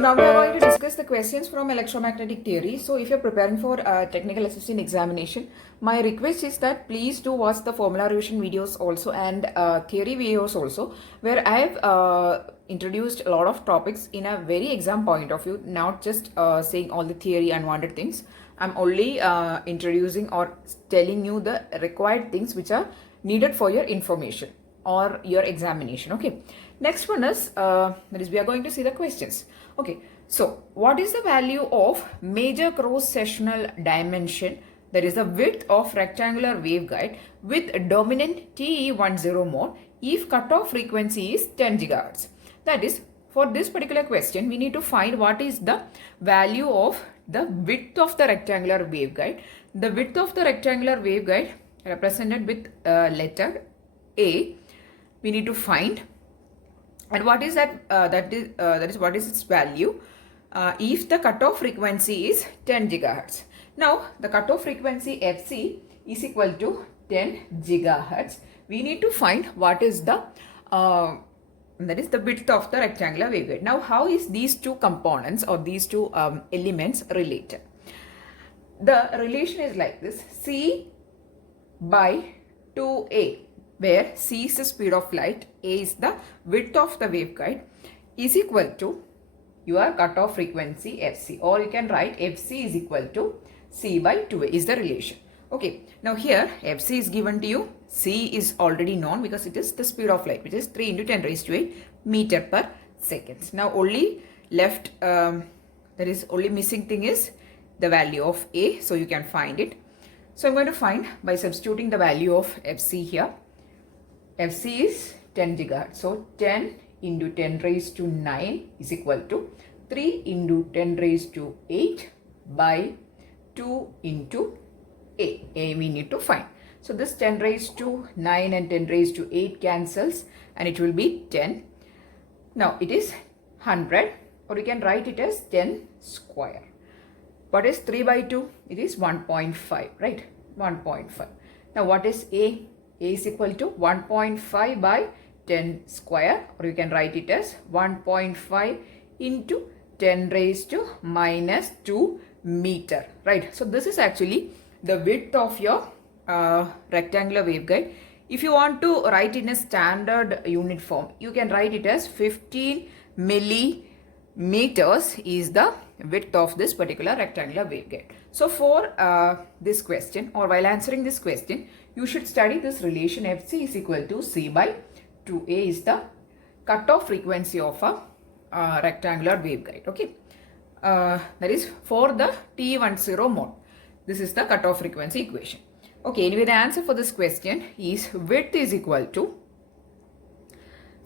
So now we are going to discuss the questions from electromagnetic theory. So if you're preparing for a technical assistant examination, my request is that please do watch the formula revision videos also and theory videos also, where I have introduced a lot of topics in a very exam point of view, not just saying all the theory unwanted things. I'm only introducing or telling you the required things which are needed for your information or your examination. Okay, next one is that is we are going to see the questions. Okay, so what is the value of major cross sectional dimension, that is the width of rectangular waveguide with dominant TE10 mode if cutoff frequency is 10 gigahertz? That is, for this particular question we need to find what is the value of the width of the rectangular waveguide. The width of the rectangular waveguide represented with letter A we need to find, and what is that that is what is its value if the cutoff frequency is 10 gigahertz. Now the cutoff frequency FC is equal to 10 gigahertz. We need to find what is the that is the width of the rectangular waveguide. Now how is these two components or these two elements related? The relation is like this: C by 2A, where C is the speed of light, A is the width of the waveguide, is equal to your cutoff frequency FC, or you can write FC is equal to C by 2A is the relation. Okay, now here FC is given to you, C is already known because it is the speed of light, which is 3 into 10 raised to 8 meter per second. Now only left, there is only missing thing is the value of A, so you can find it. So I'm going to find by substituting the value of FC here. FC is 10 gigahertz. So 10 into 10 raised to 9 is equal to 3 into 10 raised to 8 by 2 into A. A we need to find. So this 10 raised to 9 and 10 raised to 8 cancels and it will be 10. Now it is 100, or you can write it as 10 square. What is 3 by 2? It is 1.5, right? 1.5. Now what is A? A is equal to 1.5 by 10 square, or you can write it as 1.5 into 10 raised to minus 2 meter, right? So this is actually the width of your rectangular waveguide. If you want to write in a standard unit form, you can write it as 15 millimeters is the width of this particular rectangular waveguide. So for this question, or while answering this question, you should study this relation. FC is equal to C by 2A is the cutoff frequency of a rectangular waveguide. Okay, that is for the TE10 mode. This is the cutoff frequency equation. Okay, anyway, the answer for this question is width is equal to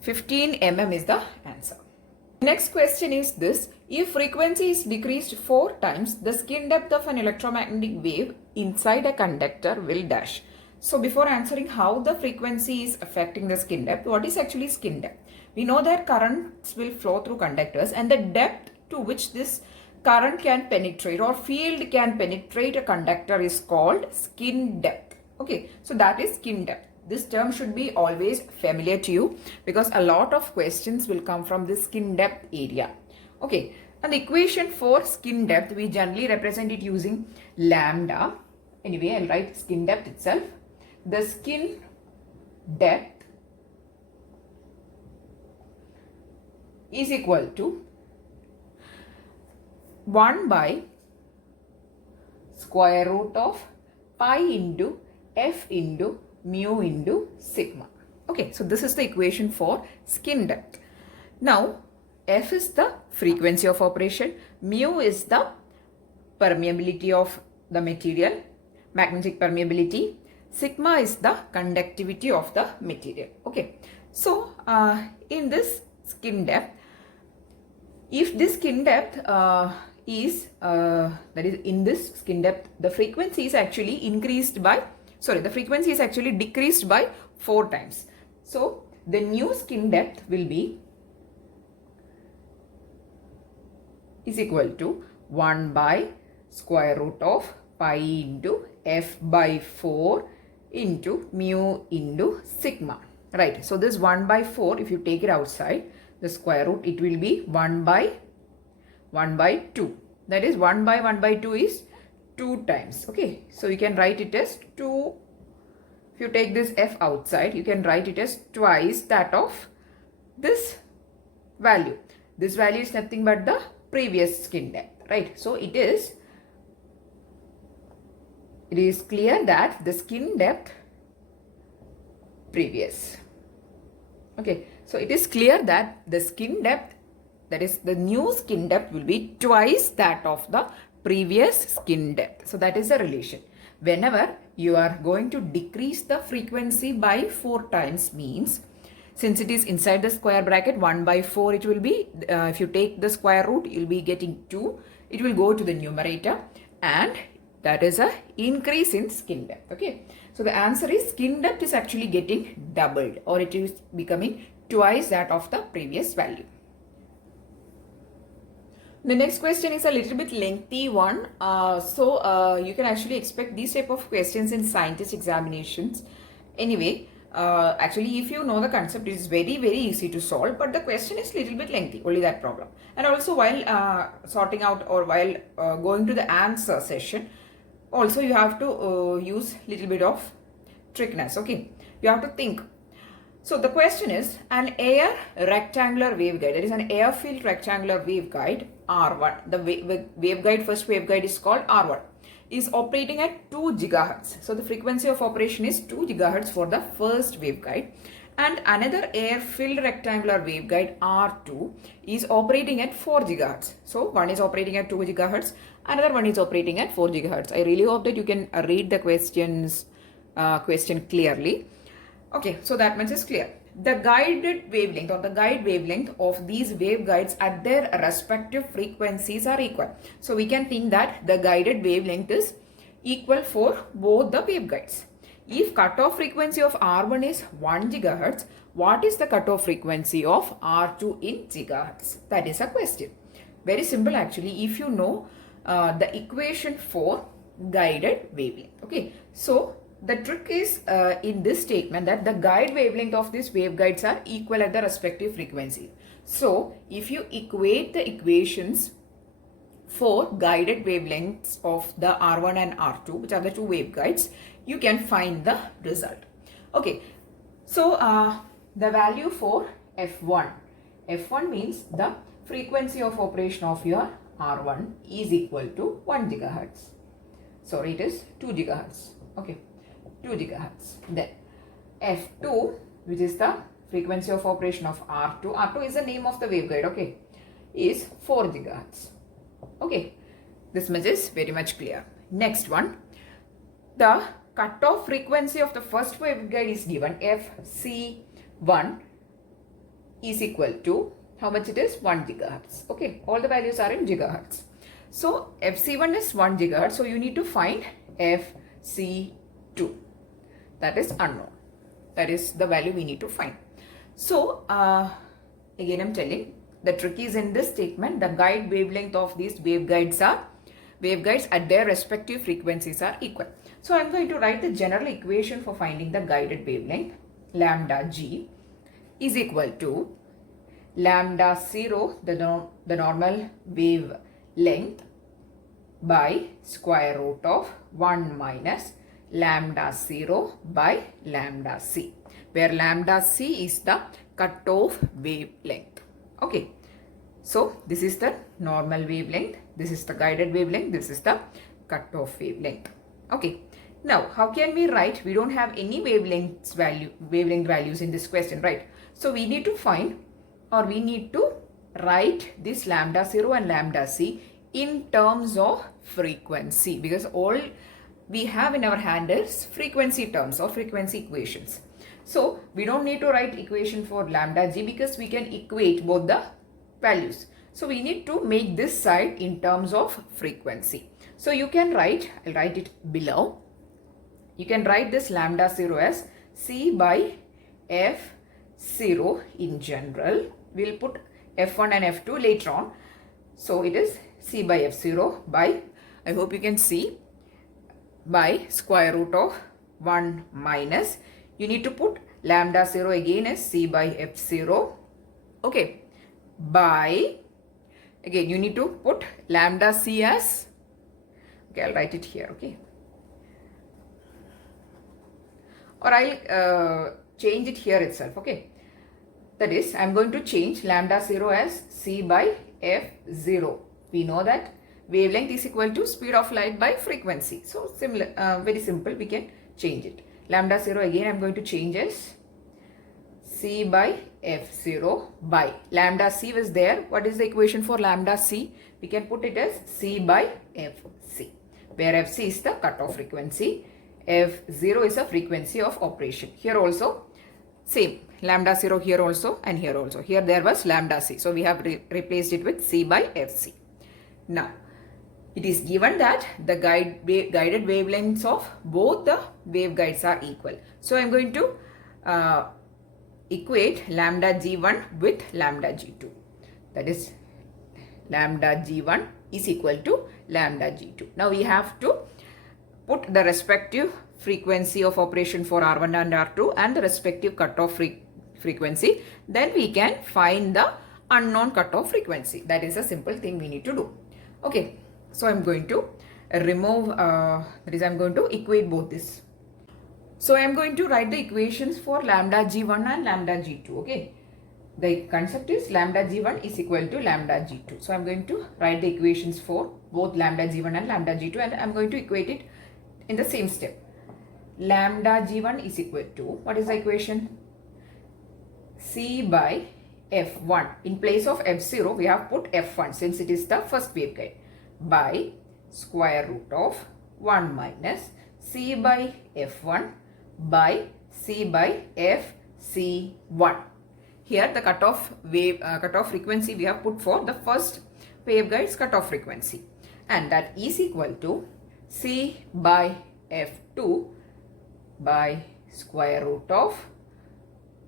15 mm is the answer. Next question is this: if frequency is decreased 4 times, the skin depth of an electromagnetic wave inside a conductor will dash. So before answering how the frequency is affecting the skin depth, what is actually skin depth? We know that currents will flow through conductors, and the depth to which this current can penetrate or field can penetrate a conductor is called skin depth. Okay, so that is skin depth. This term should be always familiar to you because a lot of questions will come from this skin depth area. Okay, and the equation for skin depth, we generally represent it using lambda. Anyway, I'll write skin depth itself. The skin depth is equal to 1 by square root of pi into F into mu into sigma. Okay, so this is the equation for skin depth. Now, F is the frequency of operation, mu is the permeability of the material, magnetic permeability, sigma is the conductivity of the material. Okay, so in this skin depth, if this skin depth is that is in this skin depth, the frequency is actually decreased by 4 times. So the new skin depth will be is equal to 1 by square root of pi into F by 4 into mu into sigma, right? So this 1 by 4, if you take it outside the square root, it will be 1 by 1 by 2. That is 1 by 1 by 2 is 2 times. Okay, so you can write it as 2. If you take this f outside, you can write it as twice that of this value. This value is nothing but the previous skin depth, right? So it is clear that the skin depth previous. Okay, so it is clear that the skin depth, that is the new skin depth, will be twice that of the previous skin depth. So that is the relation. Whenever you are going to decrease the frequency by 4 times, means since it is inside the square bracket, 1 by 4 it will be, if you take the square root, you will be getting 2. It will go to the numerator, and that is a increase in skin depth. Okay, so the answer is skin depth is actually getting doubled, or it is becoming twice that of the previous value. The next question is a little bit lengthy one. You can actually expect these type of questions in scientist examinations. Anyway, actually, if you know the concept, it is very, very easy to solve, but the question is little bit lengthy, only that problem. And also while sorting out, or while going to the answer session, also you have to use little bit of trickness. Okay, you have to think. So the question is, an air rectangular waveguide, that is an air-filled rectangular waveguide R1, the waveguide, first waveguide is called R1, is operating at 2 gigahertz. So the frequency of operation is 2 gigahertz for the first waveguide, and another air-filled rectangular waveguide R2 is operating at 4 gigahertz. So one is operating at 2 gigahertz, another one is operating at 4 gigahertz. I really hope that you can read the question clearly. Okay, so that much is clear. The guided wavelength, or the guide wavelength of these waveguides at their respective frequencies are equal. So we can think that the guided wavelength is equal for both the waveguides. If cutoff frequency of R1 is 1 gigahertz, what is the cutoff frequency of R2 in gigahertz? That is a question. Very simple actually, if you know the equation for guided wavelength. Okay, so the trick is in this statement that the guide wavelength of these waveguides are equal at the respective frequency. So if you equate the equations for guided wavelengths of the R1 and R2, which are the two waveguides, you can find the result. Okay, so the value for F1. F1 means the frequency of operation of your R1 is equal to 1 gigahertz. Sorry, it is 2 gigahertz. Okay, 2 gigahertz. Then F2, which is the frequency of operation of R2. R2 is the name of the waveguide, okay, is 4 gigahertz. Okay, this much is very much clear. Next one, the cutoff frequency of the first waveguide is given. FC1 is equal to, how much it is? 1 gigahertz. Okay, all the values are in gigahertz. So FC1 is 1 gigahertz. So you need to find FC2. That is unknown. That is the value we need to find. So again I'm telling, the trick is in this statement, the guide wavelength of these waveguides at their respective frequencies are equal. So I'm going to write the general equation for finding the guided wavelength. Lambda g is equal to lambda 0, the normal wavelength, by square root of 1 minus lambda 0 by lambda c, where lambda c is the cutoff wavelength. Okay, so this is the normal wavelength, this is the guided wavelength, this is the cutoff wavelength. Okay, now how can we write? We don't have any wavelength values in this question, right? So we need to find, or we need to write this lambda 0 and lambda c in terms of frequency, because all we have in our hand is frequency terms or frequency equations. So we don't need to write equation for lambda g because we can equate both the values. So we need to make this side in terms of frequency. So you can write, I'll write it below. You can write this lambda 0 as c by f0 in general. We'll put f1 and f2 later on. So it is c by f0 by, I hope you can see, by square root of 1 minus, you need to put lambda 0 again as c by f0, okay, by again you need to put lambda c as, okay, I'll write it here, okay, or I'll change it here itself, okay. That is, I'm going to change lambda 0 as c by f0. We know that wavelength is equal to speed of light by frequency. So similar, very simple, we can change it. Lambda 0 again I'm going to change as c by f0 by lambda c was there. What is the equation for lambda c? We can put it as c by fc, where fc is the cutoff frequency, f0 is a frequency of operation. Here also same, lambda 0 here also and here also. Here there was lambda c. So we have replaced it with c by fc. Now, it is given that the guided wavelengths of both the waveguides are equal. So I am going to equate lambda g1 with lambda g2. That is, lambda g1 is equal to lambda g2. Now we have to put the respective frequency of operation for R1 and R2 and the respective cutoff frequency. Then we can find the unknown cutoff frequency. That is a simple thing we need to do. Okay, so I'm going to remove, that is, I'm going to equate both this. So I'm going to write the equations for lambda g1 and lambda g2, okay. The concept is lambda g1 is equal to lambda g2. So I'm going to write the equations for both lambda g1 and lambda g2, and I'm going to equate it in the same step. Lambda g1 is equal to, what is the equation? C by f1. In place of f0, we have put f1 since it is the first waveguide, by square root of 1 minus c by f1 by c by fc1. Here the cutoff frequency we have put for the first waveguide's cutoff frequency, and that is equal to c by f2 by square root of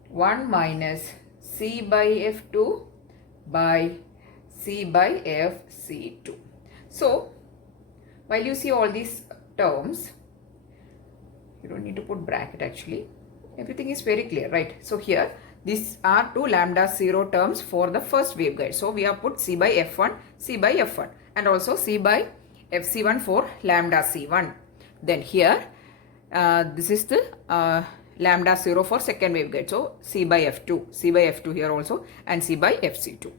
1 minus c by f2 by c by fc2. So while you see all these terms, you don't need to put bracket actually, everything is very clear, right? So here these are two lambda 0 terms for the first waveguide. So we have put c by f1, c by f1, and also c by fc1 for lambda c1. Then here this is the lambda 0 for second waveguide. So c by f2 here also, and c by fc2.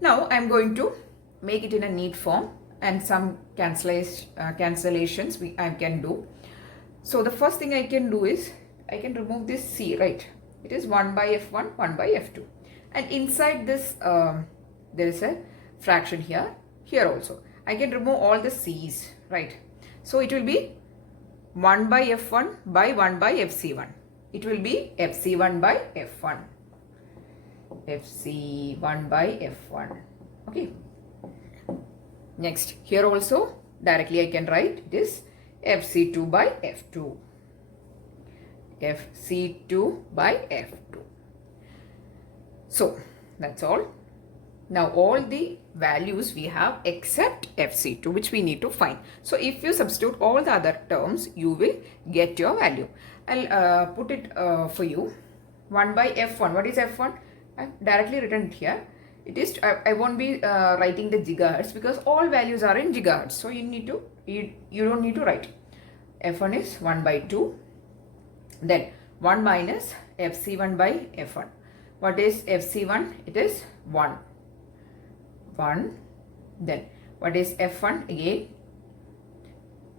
Now I am going to make it in a neat form, and some cancellations I can do. So the first thing I can do is I can remove this c, right? It is 1 by f1, 1 by f2, and inside this there is a fraction here also. I can remove all the c's, right? So it will be 1 by f1 by 1 by fc1. It will be fc1 by f1. fc1 by f1. Okay. Next, here also directly I can write this fc2 by f2. fc2 by f2. So that's all. Now all the values we have except fc2, which we need to find. So if you substitute all the other terms, you will get your value. I'll put it for you. 1 by f1. What is f1? I've directly written it here. It is, I won't be writing the gigahertz because all values are in gigahertz. So you need to, you don't need to write. f1 is 1 by 2. Then 1 minus fc1 by f1. What is fc1? It is 1. 1. Then what is f1? Again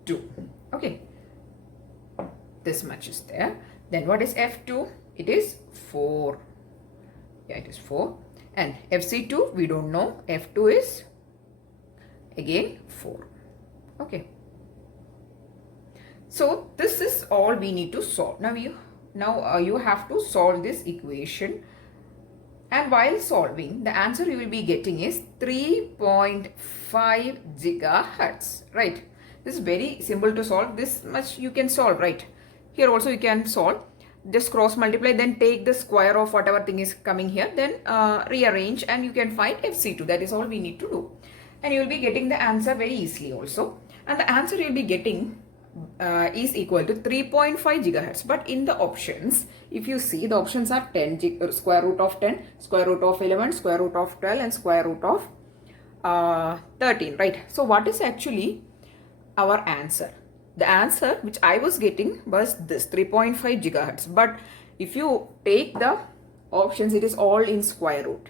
2. Okay. This much is there. Then what is f2? It is 4. Yeah, it is 4. And fc2 we don't know. f2 is again 4. Okay. So this is all we need to solve. Now you have to solve this equation, and while solving, the answer you will be getting is 3.5 gigahertz, right? This is very simple to solve. This much you can solve, right? Here also you can solve. Just cross multiply, then take the square of whatever thing is coming here, then rearrange, and you can find fc2. That is all we need to do, and you will be getting the answer very easily also. And the answer you will be getting is equal to 3.5 gigahertz. But in the options, if you see, the options are 10, square root of 10, square root of 11, square root of 12, and square root of 13, right? So what is actually our answer? The answer which I was getting was this 3.5 gigahertz. But if you take the options, it is all in square root.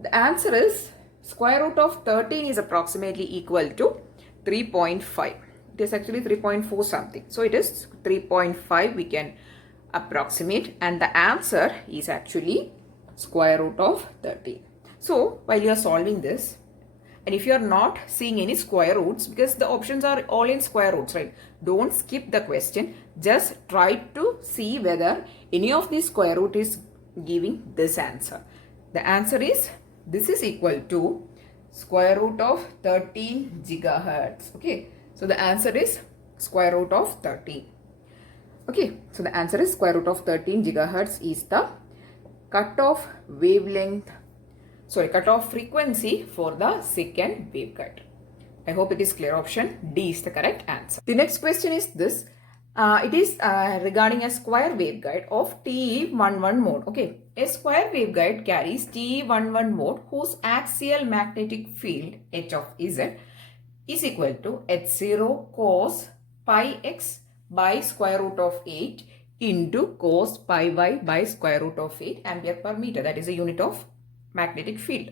The answer is square root of 13 is approximately equal to 3.5. It is actually 3.4 something. So it is 3.5 we can approximate, and the answer is actually square root of 13. So while you are solving this, and if you are not seeing any square roots, because the options are all in square roots, right? Don't skip the question. Just try to see whether any of these square root is giving this answer. The answer is, this is equal to square root of 13 gigahertz. Okay. So the answer is square root of 13. Okay. So the answer is square root of 13 gigahertz is the cutoff frequency for the second waveguide. I hope it is clear. Option D is the correct answer. The next question is this. It is regarding a square waveguide of TE11 mode. Okay. A square waveguide carries TE11 mode whose axial magnetic field H of Z is equal to H0 cos pi x by square root of 8 into cos pi y by square root of 8 ampere per meter. That is a unit of magnetic field.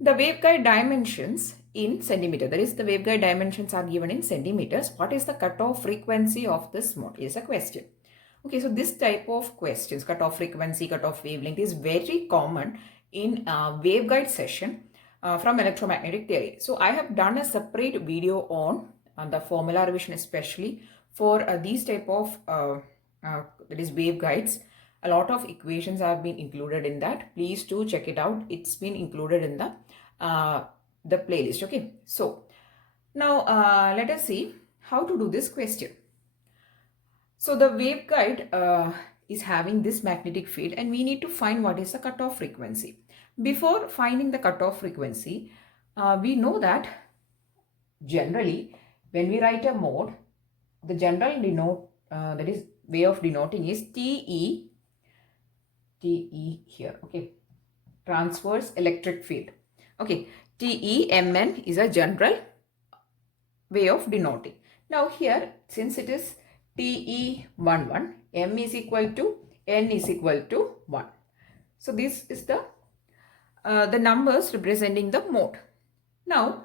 The waveguide dimensions in centimeter, that is the waveguide dimensions are given in centimeters. What is the cutoff frequency of this mode is a question. Okay, so this type of questions, cutoff frequency, cutoff wavelength, is very common in waveguide session from electromagnetic theory. So I have done a separate video on the formula revision, especially for these type of that is waveguides. A lot of equations have been included in that. Please do check it out. It's been included in the playlist. Okay, so now let us see how to do this question. So the waveguide is having this magnetic field, and we need to find what is the cutoff frequency. Before finding the cutoff frequency, we know that generally when we write a mode, the general that is way of denoting is TE here. Okay, transverse electric field. Okay, TEMN is a general way of denoting. Now here, since it is TE11, M is equal to N is equal to 1. So this is the numbers representing the mode. Now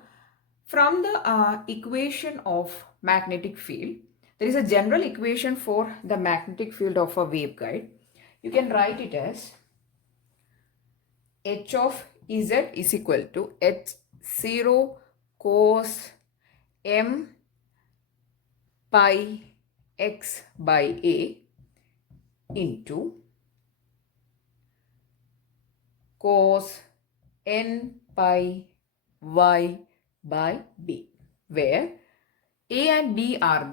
from the equation of magnetic field, there is a general equation for the magnetic field of a waveguide. You can write it as H of Z is equal to H0 cos M pi x by A into cos N pi y by B, where A and B are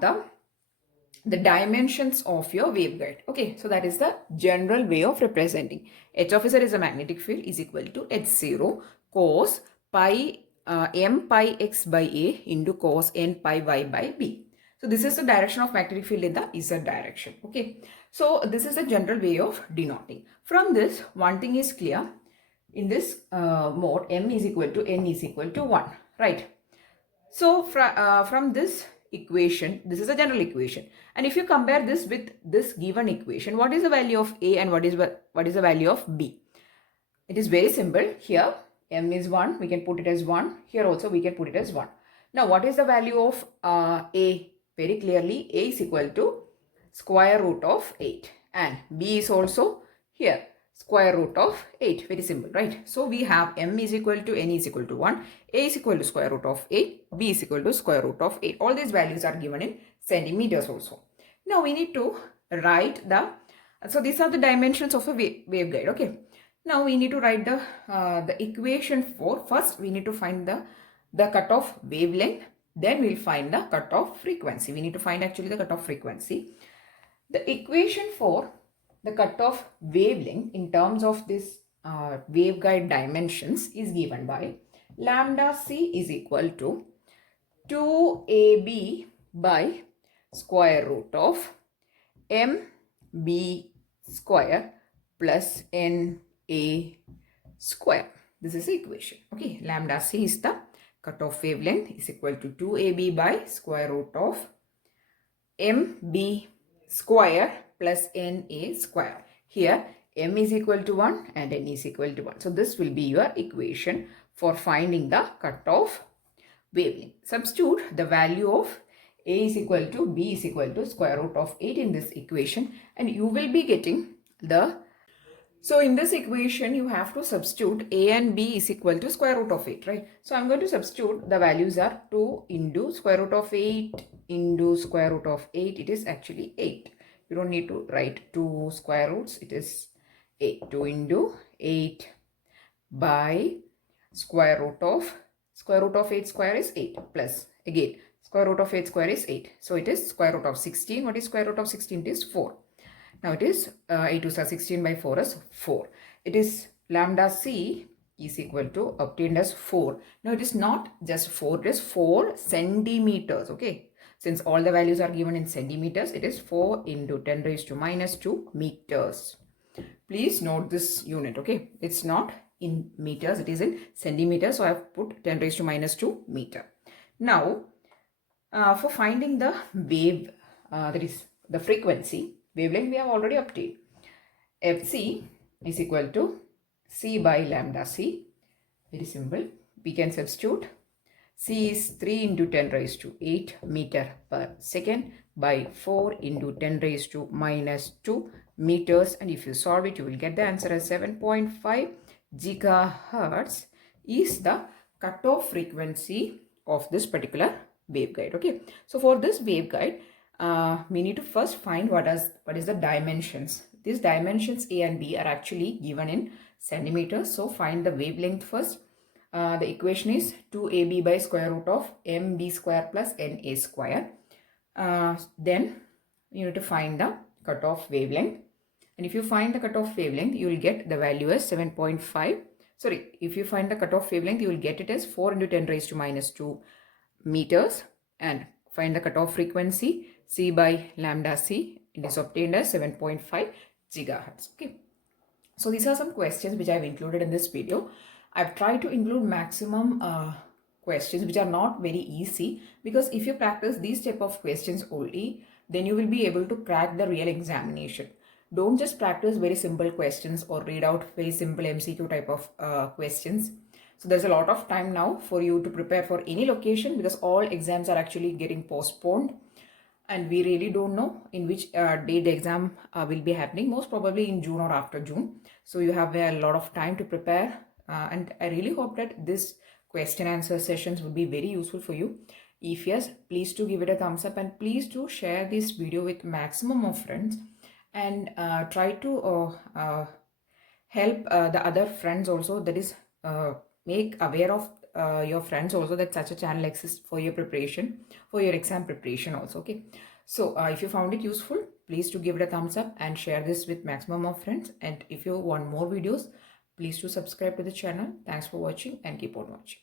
the dimensions of your waveguide. Okay, so that is the general way of representing. H of Z is a magnetic field is equal to H0 cos pi M pi x by A into cos N pi y by B. So this is the direction of magnetic field in the Z direction. Okay, so this is the general way of denoting. From this, one thing is clear. In this mode, M is equal to N is equal to 1, right? So from this equation, this is a general equation, and if you compare this with this given equation, what is the value of A and what is the value of B? It is very simple. Here M is 1, we can put it as 1. Here also we can put it as 1. Now what is the value of A? Very clearly A is equal to square root of 8, and B is also here square root of 8. Very simple, right? So we have M is equal to N is equal to 1, A is equal to square root of 8, B is equal to square root of 8. All these values are given in centimeters also. Now we need to write so these are the dimensions of a waveguide. Okay. Now we need to write the equation for, first we need to find the cutoff wavelength, then we'll find the cutoff frequency. We need to find actually the cutoff frequency. The equation for the cutoff wavelength in terms of this waveguide dimensions is given by lambda c is equal to 2ab by square root of mb square plus na square. This is the equation. Okay, lambda c is the cutoff wavelength is equal to 2AB by square root of MB square plus NA square. Here M is equal to 1 and N is equal to 1. So this will be your equation for finding the cutoff wavelength. Substitute the value of A is equal to B is equal to square root of 8 in this equation and you will be getting the... So in this equation, you have to substitute A and B is equal to square root of 8, right? So I'm going to substitute, the values are 2 into square root of 8 into square root of 8. It is actually 8. You don't need to write 2 square roots. It is 8. 2 into 8 by square root of 8 square is 8 plus again square root of 8 square is 8. So it is square root of 16. What is square root of 16? It is 4. Now it is 8 to 16 by 4 is 4. It is lambda c is equal to obtained as 4. Now it is not just 4, it is 4 centimeters. Okay. Since all the values are given in centimeters, it is 4 into 10 raised to minus 2 meters. Please note this unit. Okay. It's not in meters, it is in centimeters. So I have put 10 raised to minus 2 meter. Now for finding the wave, that is the frequency, wavelength we have already obtained. Fc is equal to C by lambda c. Very simple. We can substitute. C is 3 into 10 raised to 8 meter per second by 4 into 10 raised to minus 2 meters. And if you solve it, you will get the answer as 7.5 gigahertz is the cutoff frequency of this particular waveguide. Okay. So for this waveguide, we need to first find what is the dimensions. These dimensions A and B are actually given in centimeters. So find the wavelength first. The equation is 2AB by square root of MB square plus NA square. Then you need to find the cutoff wavelength. And if you find the cutoff wavelength, you will get the value as 7.5. Sorry, if you find the cutoff wavelength, you will get it as 4 into 10 raised to minus 2 meters. And find the cutoff frequency C by lambda c. It is obtained as 7.5 gigahertz. Okay. So these are some questions which I have included in this video. I've tried to include maximum questions which are not very easy, because if you practice these type of questions only, then you will be able to crack the real examination. Don't just practice very simple questions or read out very simple MCQ type of questions. So there's a lot of time now for you to prepare for any location, because all exams are actually getting postponed. And we really don't know in which day the exam will be happening, most probably in June or after June. So you have a lot of time to prepare. And I really hope that this question answer sessions will be very useful for you. If yes, please do give it a thumbs up and please do share this video with maximum of friends, and try to help the other friends also, that is make aware of your friends also that such a channel exists for your preparation, for your exam preparation also. Okay. So if you found it useful, please do give it a thumbs up and share this with maximum of friends. And if you want more videos, please do subscribe to the channel. Thanks for watching and keep on watching.